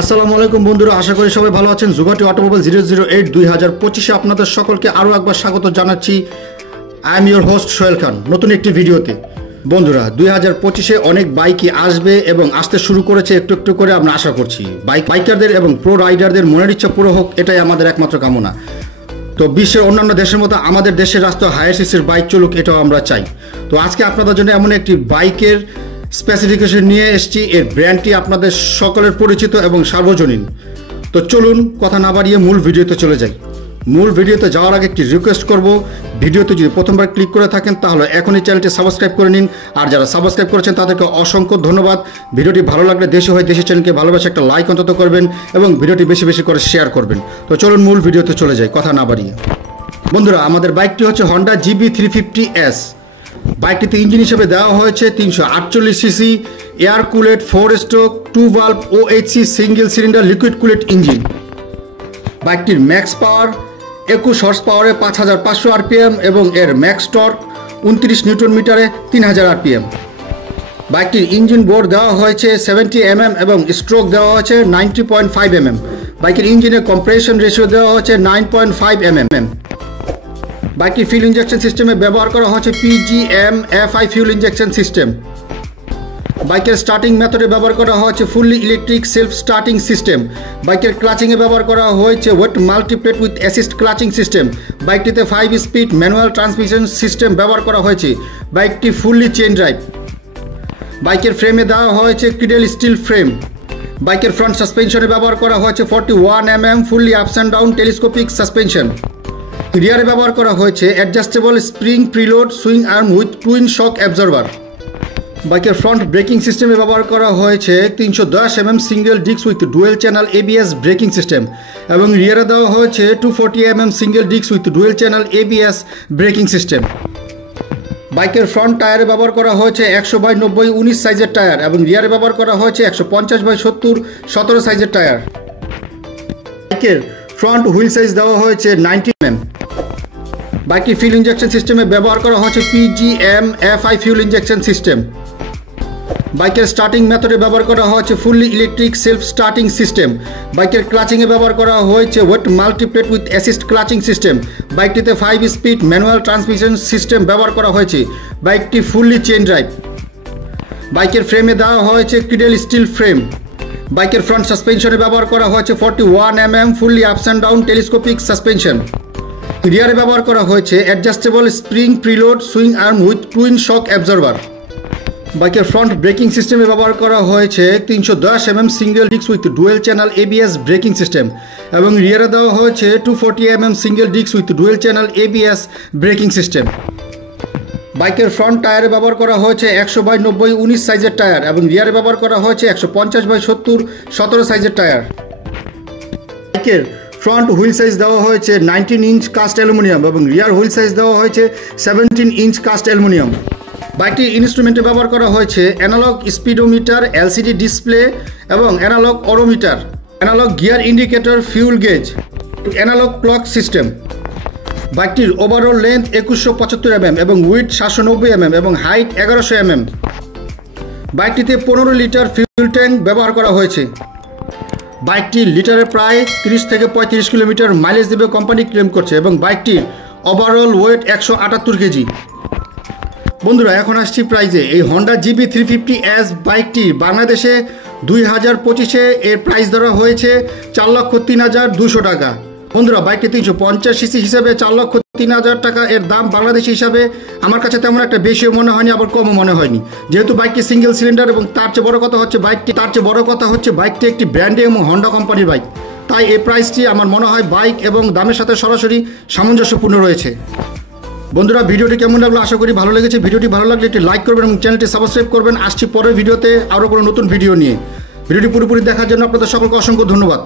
আসসালামু আলাইকুম বন্ধুরা, আশা করি সবাই ভালো আছেন। জুগাটি অটোমোবাইল 008 2025 আপনাদের সকলকে আরও একবার স্বাগত জানাচ্ছি। I am your host Sohel Khan, নতুন একটি ভিডিওতে। বন্ধুরা, 2025 অনেক বাইকই আসবে এবং আসতে শুরু করেছে একটু একটু করে, আমরা আশা করছি বাইকারদের এবং প্রো রাইডারদের মনের ইচ্ছা পুরো হোক, এটাই আমাদের একমাত্র কামনা। তো বিশ্বের অন্যান্য দেশের মতো আমাদের দেশের রাস্তায় হায়ার সিসির বাইক চলুক, এটাও আমরা চাই। তো আজকে আপনাদের জন্য এমন একটি বাইকের স্পেসিফিকেশন নিয়ে এসেছি। এর ব্র্যান্ডটি আপনাদের সকলের পরিচিত এবং সার্বজনীন। তো চলুন কথা না বাড়িয়ে মূল ভিডিওতে চলে যাই। মূল ভিডিওতে যাওয়ার আগে একটি রিকোয়েস্ট করব, ভিডিওতে যদি প্রথমবার ক্লিক করে থাকেন তাহলে এখনই চ্যানেলটি সাবস্ক্রাইব করে নিন। আর যারা সাবস্ক্রাইব করেছেন তাদেরকে অসংখ্য ধন্যবাদ। ভিডিওটি ভালো লাগলে দেশে হয় দেশের চ্যানেলকে ভালোবাসে একটা লাইক অন্তত করবেন এবং ভিডিওটি বেশি বেশি করে শেয়ার করবেন। তো চলুন মূল ভিডিওতে চলে যাই কথা না বাড়িয়ে। বন্ধুরা, আমাদের বাইকটি হচ্ছে হন্ডা GB350S। বাইকটিতে ইঞ্জিন হিসেবে দেওয়া হয়েছে 348 CC air cooled 4 stroke 2 valve OHC single cylinder liquid cooled engine. বাইকটির ম্যাক্স পাওয়ার 21 হর্স পাওয়ারে 5500 RPM এবং এর ম্যাক্স টর্ক 29 নিউটন মিটারে 3000 RPM। বাইকটির ইঞ্জিন বোর দেওয়া হয়েছে 70 mm এবং স্ট্রোক দেওয়া হয়েছে 90.5 mm। বাইকের ইঞ্জিনের কম্প্রেশন রেশিও দেওয়া হয়েছে 9.5 mm। বাইকটি ফিউল ইঞ্জেকশন সিস্টেমে ব্যবহার করা হচ্ছে PGM FI fuel injection system. বাইকের স্টার্টিং মেথডে ব্যবহার করা হচ্ছে fully electric self starting system. বাইকের ক্লাচিংয়ে ব্যবহার করা হয়েছে wet multiplate with assist clutching system. বাইকটিতে 5 স্পিড ম্যানুয়াল ট্রান্সমিশন সিস্টেম ব্যবহার করা হয়েছে। বাইকটি ফুললি চেইন ড্রাইভ। বাইকের ফ্রেমে দেওয়া হয়েছে ক্রিডেল স্টিল ফ্রেম। বাইকের ফ্রন্ট সাসপেনশনে ব্যবহার করা হয়েছে 41 mm fully ups and down telescopic suspension. রিয়ারে ব্যবহার করা হয়েছে adjustable spring preload swing arm with twin shock absorber. বাইকের ফ্রন্ট ব্রেকিং সিস্টেমে ব্যবহার করা হয়েছে 310 mm single disc with dual channel ABS braking system এবং রিয়ারে দেওয়া হয়েছে 240 mm single disc with dual channel ABS braking system. বাইকের ফ্রন্ট টায়ারে ব্যবহার করা হয়েছে 100/90 19 সাইজের টায়ার এবং রিয়ারে ব্যবহার করা হয়েছে 150/70 17 সাইজের টায়ার। বাইকের ফ্রন্ট হুইল সাইজ দেওয়া হয়েছে 90 mm। বাইকটি ফিউল ইঞ্জেকশন সিস্টেমে ব্যবহার করা হচ্ছে PGM FI fuel injection system. বাইকের স্টার্টিং মেথডে ব্যবহার করা হচ্ছে fully electric self starting system. বাইকের ক্লাচিংয়ে ব্যবহার করা হয়েছে wet multiplate with assist clutching system. বাইকটিতে 5 স্পিড ম্যানুয়াল ট্রান্সমিশন সিস্টেম ব্যবহার করা হয়েছে। বাইকটি ফুললি চেইন ড্রাইভ। বাইকের ফ্রেমে দেওয়া হয়েছে ক্রিডেল স্টিল ফ্রেম। বাইকের ফ্রন্ট সাসপেনশনে ব্যবহার করা হয়েছে 41 mm fully ups and down telescopic suspension. রিয়ারে ব্যবহার করা হয়েছে adjustable spring preload swing arm with twin shock absorber. বাইকের ফ্রন্ট ব্রেকিং সিস্টেমে ব্যবহার করা হয়েছে 310 mm single disc with dual channel ABS braking system এবং রিয়ারে দেওয়া হয়েছে 240 mm single disc with dual channel ABS braking system. বাইকের ফ্রন্ট টায়ারে ব্যবহার করা হয়েছে 100/90 19 সাইজের টায়ার এবং রিয়ারে ব্যবহার করা হয়েছে 150/70 17 সাইজের টায়ার। বাইকের ফ্রন্ট হুইল সাইজ দেওয়া হয়েছে 19 ইঞ্চ কাস্ট অ্যালুমিনিয়াম এবং রিয়ার হুইল সাইজ দেওয়া হয়েছে 17 ইঞ্চ কাস্ট অ্যালুমিনিয়াম। বাইকটির ইনস্ট্রুমেন্টে ব্যবহার করা হয়েছে অ্যানালগ স্পিডোমিটার LCD ডিসপ্লে এবং analog odometer, analog gear indicator, fuel gauge, analog clock system. বাইকটির ওভারঅল লেন্থ 2175 mm এবং উইডথ 790 mm এবং হাইট 1100 mm। বাইকটিতে 15 লিটার ফিউল ট্যাঙ্ক ব্যবহার করা হয়েছে। বাইকটি লিটারে প্রায় 30 থেকে 35 কিলোমিটার মাইলেজ দেবে কোম্পানি ক্লেম করছে এবং বাইকটির ওভারঅল ওয়েট 178 কেজি। বন্ধুরা, এখন আসছি প্রাইজে। এই হন্ডা GB350S বাইকটি বাংলাদেশে 2025 এর প্রাইস ধরা হয়েছে 4,03,200 টাকা। বন্ধুরা, বাইকটি 350 সিসি হিসাবে 4,03,000 টাকা এর দাম বাংলাদেশি হিসাবে আমার কাছে তেমন একটা বেশিও মনে হয়নি, আবার কমও মনে হয়নি। যেহেতু বাইকটি সিঙ্গেল সিলিন্ডার এবং তার চেয়ে বড় কথা হচ্ছে বাইকটি একটি ব্র্যান্ডে এবং হন্ডা কোম্পানির বাইক, তাই এই প্রাইসটি আমার মনে হয় বাইক এবং দামের সাথে সরাসরি সামঞ্জস্যপূর্ণ রয়েছে। বন্ধুরা, ভিডিওটি কেমন লাগলো? আশা করি ভালো লেগেছে। ভিডিওটি ভালো লাগলে একটি লাইক করবেন এবং চ্যানেলটি সাবস্ক্রাইব করবেন। আসছি পরের ভিডিওতে আরও কোনো নতুন ভিডিও নিয়ে। ভিডিওটি পুরোপুরি দেখার জন্য আপনাদের সকলকে অসংখ্য ধন্যবাদ।